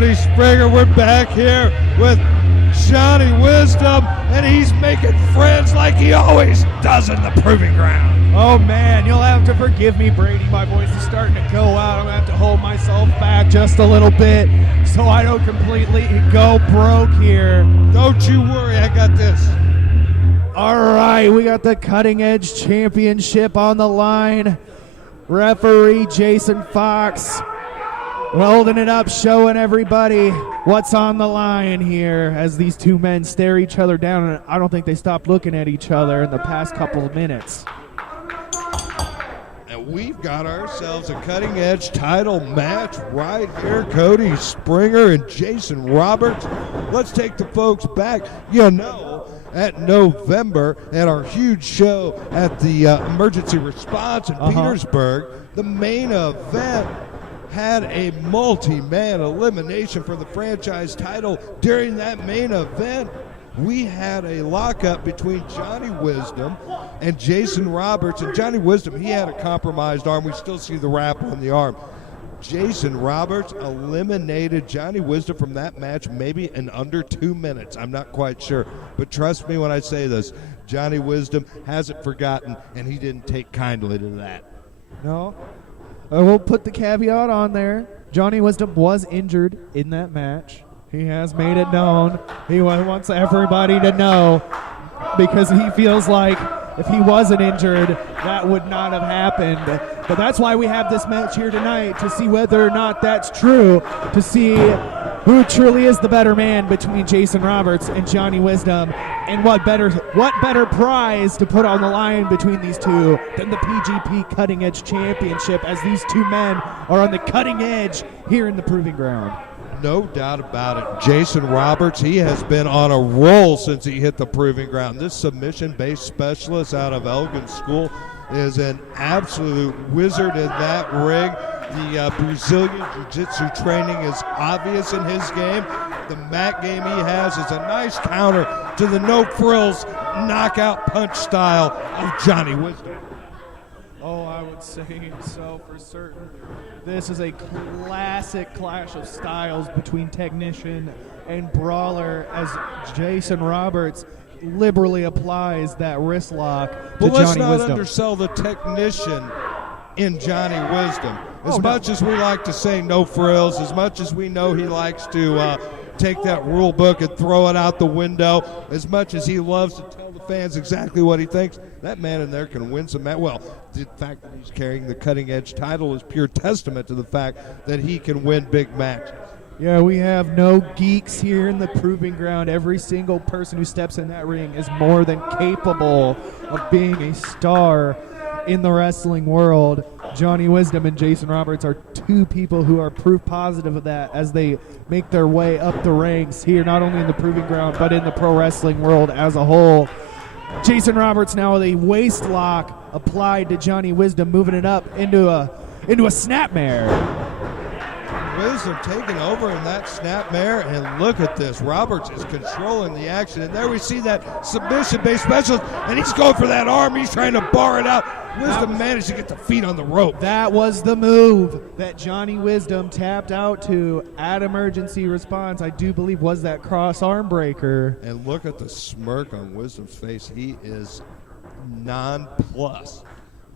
Cody Springer. We're back here with Johnny Wisdom, and he's making friends like he always does in the proving ground. Oh man, you'll have to forgive me, Brady. My voice is starting to go out. I'm gonna have to hold myself back just a little bit so I don't completely go broke here. Don't you worry, I got this. All right, we got the Cutting Edge Championship on the line. Referee Jason Fox holding it up, showing everybody what's on the line here as these two men stare each other down, and I don't think they stopped looking at each other in the past couple of minutes. And we've got ourselves a Cutting Edge title match right here. Cody Springer and Jason Roberts. Let's take the folks back. At November, at our huge show at the Emergency Response in Petersburg, the main event had a multi-man elimination for the franchise title. During that main event, we had a lockup between Johnny Wisdom and Jason Roberts. And Johnny Wisdom, he had a compromised arm. We still see the wrap on the arm. Jason Roberts eliminated Johnny Wisdom from that match maybe in under 2 minutes. I'm not quite sure. But trust me when I say this, Johnny Wisdom hasn't forgotten, and he didn't take kindly to that. No. We'll put the caveat on there. Johnny Wisdom was injured in that match. He has made it known. He wants everybody to know because he feels like if he wasn't injured, that would not have happened. But that's why we have this match here tonight, to see whether or not that's true, to see who truly is the better man between Jason Roberts and Johnny Wisdom, and what better prize to put on the line between these two than the PGP Cutting Edge Championship, as these two men are on the cutting edge here in the Proving Ground. No doubt about it. Jason Roberts, he has been on a roll since he hit the Proving Ground. This submission-based specialist out of Elgin School is an absolute wizard in that ring. The Brazilian Jiu-Jitsu training is obvious in his game. The mat game he has is a nice counter to the no-frills knockout punch style of Johnny Wisdom. Oh, I would say so for certain. This is a classic clash of styles between technician and brawler, as Jason Roberts liberally applies that wrist lock to Johnny Wisdom. But let's not undersell the technician in Johnny Wisdom. As much as we like to say no frills, as much as we know he likes to take that rule book and throw it out the window, as much as he loves to tell the fans exactly what he thinks, that man in there can win some match. Well, the fact that he's carrying the Cutting Edge title is pure testament to the fact that he can win big matches. Yeah, we have no geeks here in the Proving Ground. Every single person who steps in that ring is more than capable of being a star in the wrestling world. Johnny Wisdom and Jason Roberts are two people who are proof positive of that as they make their way up the ranks here, not only in the Proving Ground, but in the pro wrestling world as a whole. Jason Roberts now with a waist lock applied to Johnny Wisdom, moving it up into a snapmare. Wisdom taking over in that snapmare, and look at this. Roberts is controlling the action, and there we see that submission-based specialist, and he's going for that arm. He's trying to bar it out. Wisdom managed to get the feet on the rope. That was the move that Johnny Wisdom tapped out to at Emergency Response. I do believe was that cross arm breaker. And look at the smirk on Wisdom's face. He is nonplussed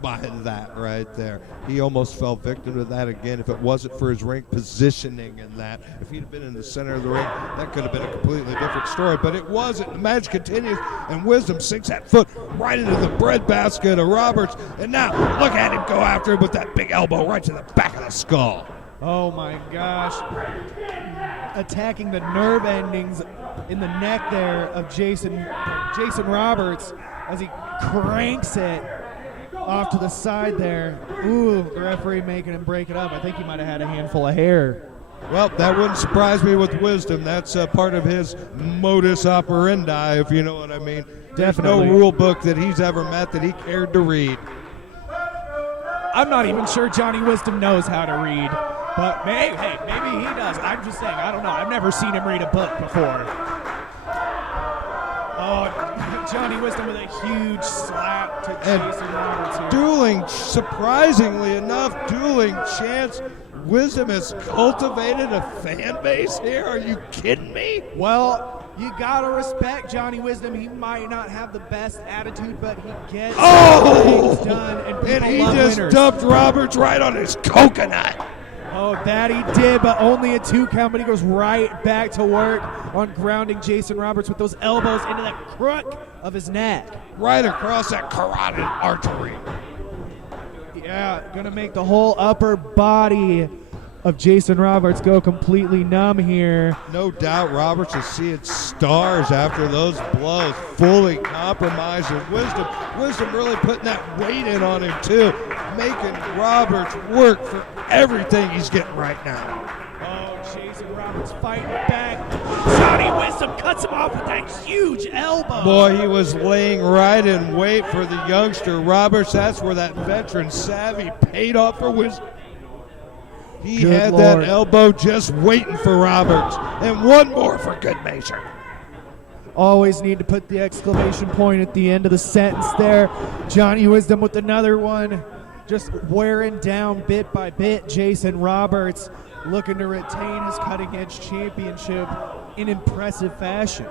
by that right there. He almost fell victim to that again. If it wasn't for his ring positioning and that, if he'd have been in the center of the ring, that could have been a completely different story, but it wasn't. The match continues, and Wisdom sinks that foot right into the breadbasket of Roberts, and now look at him go after him with that big elbow right to the back of the skull. Oh my gosh. Attacking the nerve endings in the neck there of Jason Roberts as he cranks it off to the side there. Ooh, the referee making him break it up. I think he might have had a handful of hair. Well, that wouldn't surprise me with Wisdom. That's part of his modus operandi, if you know what I mean. There's Definitely. no rule book that he's ever met that he cared to read. I'm not even sure Johnny Wisdom knows how to read, but maybe he does. I'm just saying, I don't know. I've never seen him read a book before. Oh, Johnny Wisdom with a huge slap to Jason Roberts here. Surprisingly enough, dueling chants. Wisdom has cultivated a fan base here? Are you kidding me? Well, you gotta respect Johnny Wisdom. He might not have the best attitude, but he gets things done, and people he love just winners. dumped Roberts right on his coconut. Oh, that he did, but only a 2 count, but he goes right back to work on grounding Jason Roberts with those elbows into that crook of his neck. Right across that carotid artery. Yeah, gonna make the whole upper body of Jason Roberts go completely numb here. No doubt Roberts is seeing stars after those blows, fully compromised. And Wisdom really putting that weight in on him too, making Roberts work for everything he's getting right now. Oh, Jason Roberts fighting back. Johnny Wisdom cuts him off with that huge elbow. Boy, he was laying right in wait for the youngster Roberts. That's where that veteran savvy paid off for Wisdom. He Good had Lord. that elbow just waiting for Roberts. And one more for good measure. Always need to put the exclamation point at the end of the sentence there. Johnny Wisdom with another one. Just wearing down bit by bit Jason Roberts, looking to retain his cutting edge championship in impressive fashion.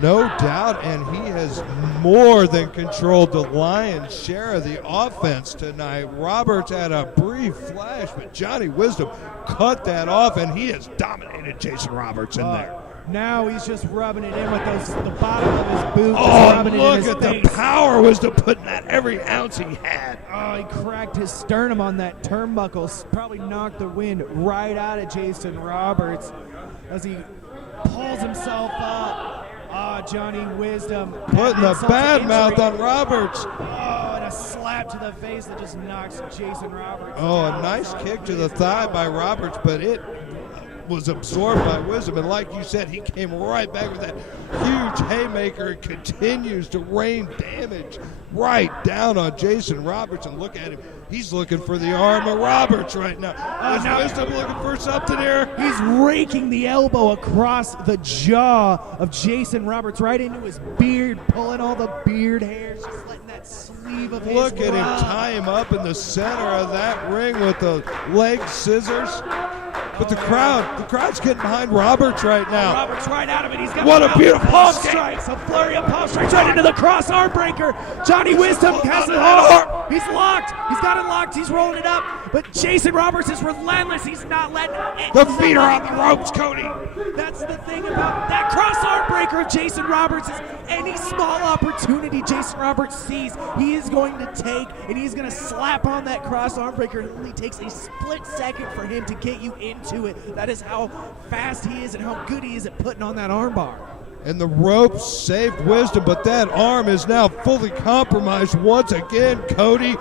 No doubt, and he has more than controlled the lion's share of the offense tonight. Roberts had a brief flash, but Johnny Wisdom cut that off, and he has dominated Jason Roberts in there. Now he's just rubbing it in with the bottom of his boot. Just Oh, rubbing look it in his at face. the power Wisdom putting that every ounce he had. Oh, he cracked his sternum on that turnbuckle. Probably knocked the wind right out of Jason Roberts as he pulls himself up. Ah, Johnny Wisdom Putting the insult to bad mouth injury. on Roberts. Oh, and a slap to the face that just knocks Jason Roberts Oh, down. a nice kick to the thigh by Roberts, but it was absorbed by Wisdom. And like you said, he came right back with that huge haymaker and continues to rain damage right down on Jason Roberts. And look at him. He's looking for the arm of Roberts right now. Is Wisdom looking for something here? He's raking the elbow across the jaw of Jason Roberts right into his beard, pulling all the beard hairs, just letting that sleeve of his Look at him rub. tie him up in the center of that ring with the leg scissors. But the crowd's getting behind Roberts right now. Roberts right out of it. He's got What a beautiful palm escape. strikes, a flurry of palm strikes right into the cross arm breaker. Johnny Wisdom has it all. He's locked. He's got it locked. He's rolling it up. But Jason Roberts is relentless. He's not letting it. The feet are on the ropes, Cody. That's the thing about that cross arm breaker of Jason Roberts is any small opportunity Jason Roberts sees, he is going to take, and he's going to slap on that cross arm breaker. It only takes a split second for him to get you into it. That is how fast he is and how good he is at putting on that arm bar. And the ropes saved Wisdom, but that arm is now fully compromised once again, Cody.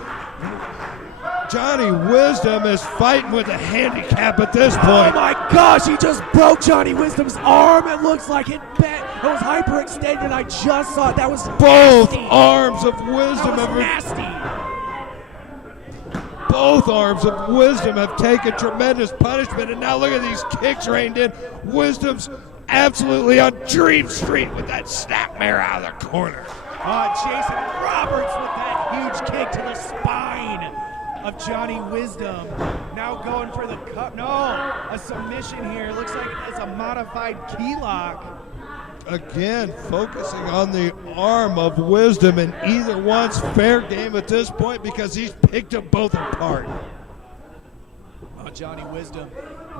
Johnny Wisdom is fighting with a handicap at this point. Oh my gosh, he just broke Johnny Wisdom's arm. It looks like it bent. It was hyperextended. I just saw it. That was Both nasty. arms of Wisdom That was have nasty. both arms of Wisdom have taken tremendous punishment, and now look at these kicks rained in. Wisdom's absolutely on Dream Street with that snapmare out of the corner. Jason Roberts with that huge kick to the spine of Johnny Wisdom. Now going for the cup. No, a submission here. Looks like it's a modified key lock. Again, focusing on the arm of Wisdom, and either one's fair game at this point because he's picked them both apart. Johnny Wisdom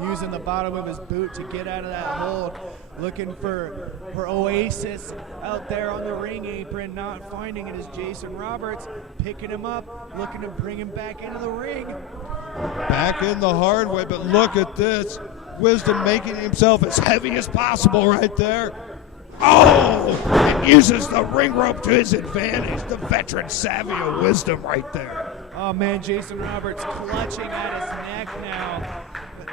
using the bottom of his boot to get out of that hold, looking for Oasis out there on the ring apron, not finding it as Jason Roberts picking him up, looking to bring him back into the ring. Back in the hard way, but look at this. Wisdom making himself as heavy as possible right there. Oh, and uses the ring rope to his advantage. The veteran savvy of Wisdom right there. Oh man, Jason Roberts clutching at his neck now.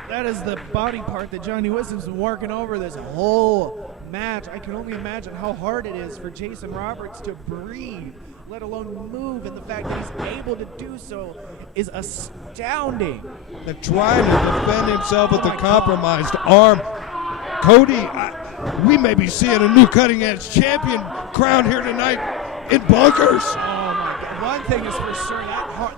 That is the body part that Johnny Wisdom's been working over this whole match. I can only imagine how hard it is for Jason Roberts to breathe, let alone move, and the fact that he's able to do so is astounding. And trying to defend himself with the compromised arm. Cody, we may be seeing a new cutting-edge champion crowned here tonight in Bunkers. Oh my God. one thing is for sure,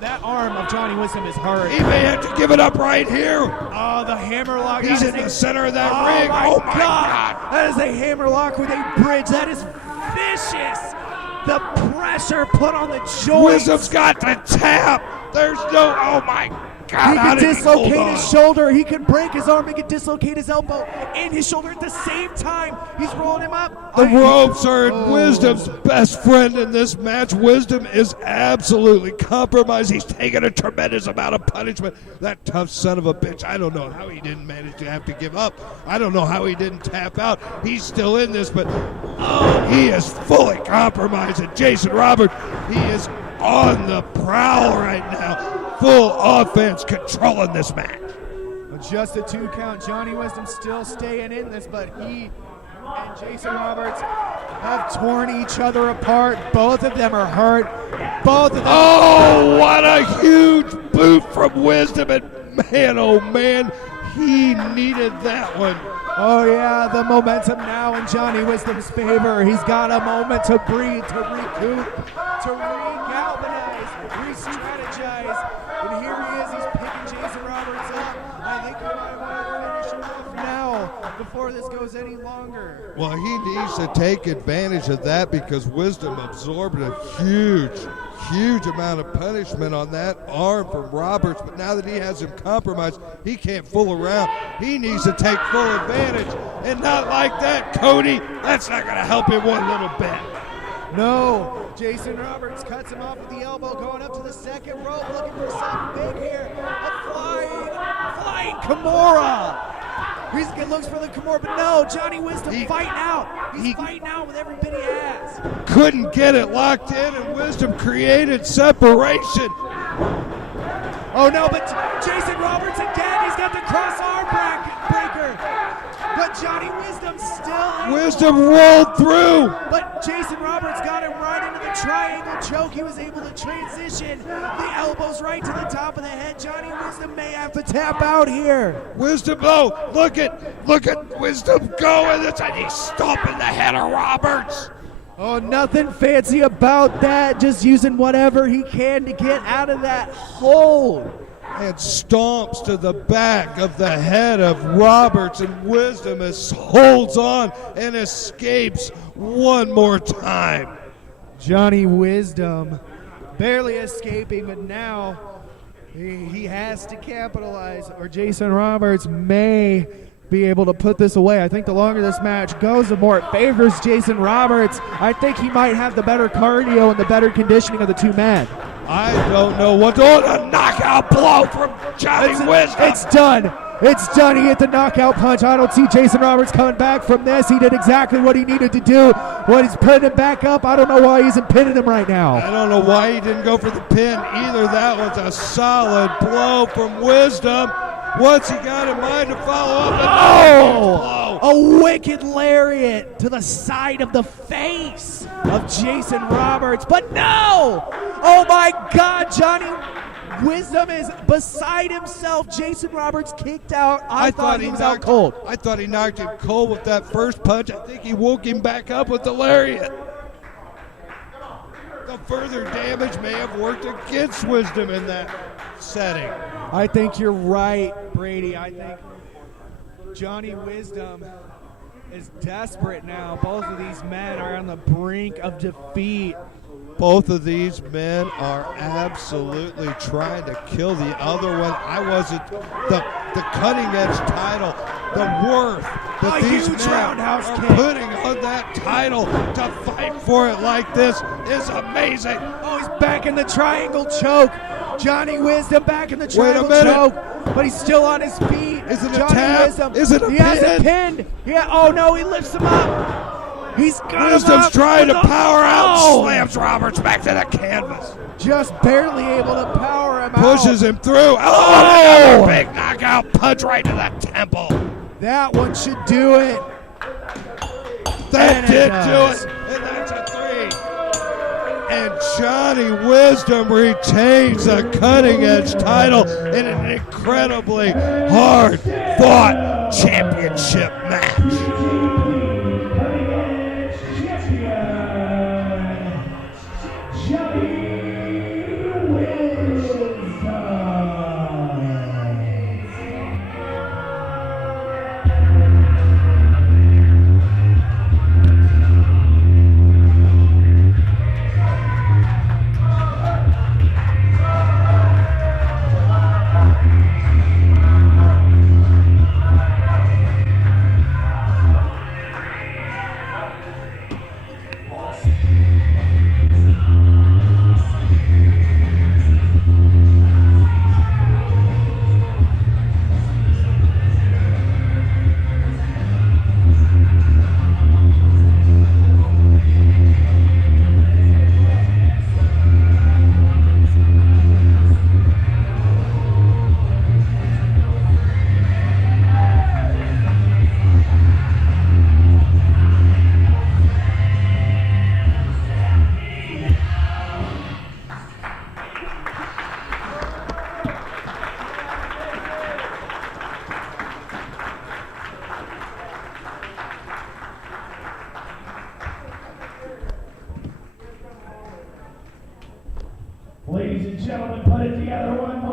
that arm of Johnny Wisdom is hard. He may have to give it up right here. Oh, the hammerlock. He's in the center of that ring. Oh, my God. That is a hammerlock with a bridge. That is vicious. The pressure put on the joints. Wisdom's got to tap. There's no, oh, my God. He can dislocate his shoulder. He can break his arm. He can dislocate his elbow and his shoulder at the same time. He's rolling him up. The ropes are Wisdom's best friend in this match. Wisdom is absolutely compromised. He's taken a tremendous amount of punishment. That tough son of a bitch. I don't know how he didn't manage to have to give up. I don't know how he didn't tap out. He's still in this, but he is fully compromised. And Jason Roberts, he is on the prowl right now. Full offense controlling this match. Just a 2 count. Johnny Wisdom still staying in this, but he and Jason Roberts have torn each other apart. Both of them are hurt. Both of them. Oh, what a huge boot from Wisdom. And man, oh man, he needed that one. Oh yeah, the momentum now in Johnny Wisdom's favor. He's got a moment to breathe, to recoup, to re-galvanize, re-strategize. And here he is, he's picking Jason Roberts up. I think he might want to finish him off now before this goes any longer. Well, he needs to take advantage of that because Wisdom absorbed a huge amount of punishment on that arm from Roberts. But now that he has him compromised, he can't fool around. He needs to take full advantage. And not like that, Cody. That's not going to help him one little bit. No, Jason Roberts cuts him off with the elbow, going up to the second rope, looking for something big here. A flying Kimura. He looks for the Kimura, but no, Johnny Wisdom fighting out. He's fighting out with every bit he has. Couldn't get it locked in, and Wisdom created separation. Oh no, but Jason Roberts again, he's got the cross arm breaker. But Johnny Wisdom still. Wisdom rolled through. But Jason Roberts got him right into the triangle choke. He was able to transition the elbows right to the top of the head. Johnny Wisdom may have to tap out here. Wisdom, look at Wisdom going. And he's stomping the head of Roberts. Oh, nothing fancy about that. Just using whatever he can to get out of that hold. And stomps to the back of the head of Roberts, and Wisdom holds on and escapes one more time. Johnny Wisdom barely escaping, but now he has to capitalize, or Jason Roberts may be able to put this away. I think the longer this match goes, the more it favors Jason Roberts. I think he might have the better cardio and the better conditioning of the two men. I don't know what a knockout blow from Johnny Wisdom. It's done. It's done. He hit the knockout punch. I don't see Jason Roberts coming back from this. He did exactly what he needed to do. When he's putting him back up, I don't know why he isn't pinning him right now. I don't know why he didn't go for the pin either. That was a solid blow from Wisdom. What's he got in mind to follow up? A wicked lariat to the side of the face of Jason Roberts. But no! Oh my God, Johnny Wisdom is beside himself. Jason Roberts kicked out. I thought he was out cold. I thought he knocked him cold with that first punch. I think he woke him back up with the lariat. The further damage may have worked against Wisdom in that setting. I think you're right, Brady. I think Johnny Wisdom is desperate now. Both of these men are on the brink of defeat. Both of these men are absolutely trying to kill the other one. I wasn't the cutting edge title, the worth that these men are putting on that title to fight for it like this is amazing. Oh, he's back in the triangle choke. Johnny Wisdom back in the triangle choke, but he's still on his feet. Is it Johnny a tap? Wisdom, Is it a he pin? has it pinned. Yeah. Oh no, he lifts him up. He's got Wisdom's him up. trying to power out. Oh. Slams Roberts back to the canvas. Just barely able to power him out. Pushes him through. Oh, another big knockout punch right to the temple. That one should do it. That did do it. And that's a 3. And Johnny Wisdom retains the cutting edge title in an incredibly hard fought championship match. Ladies and gentlemen, put it together one more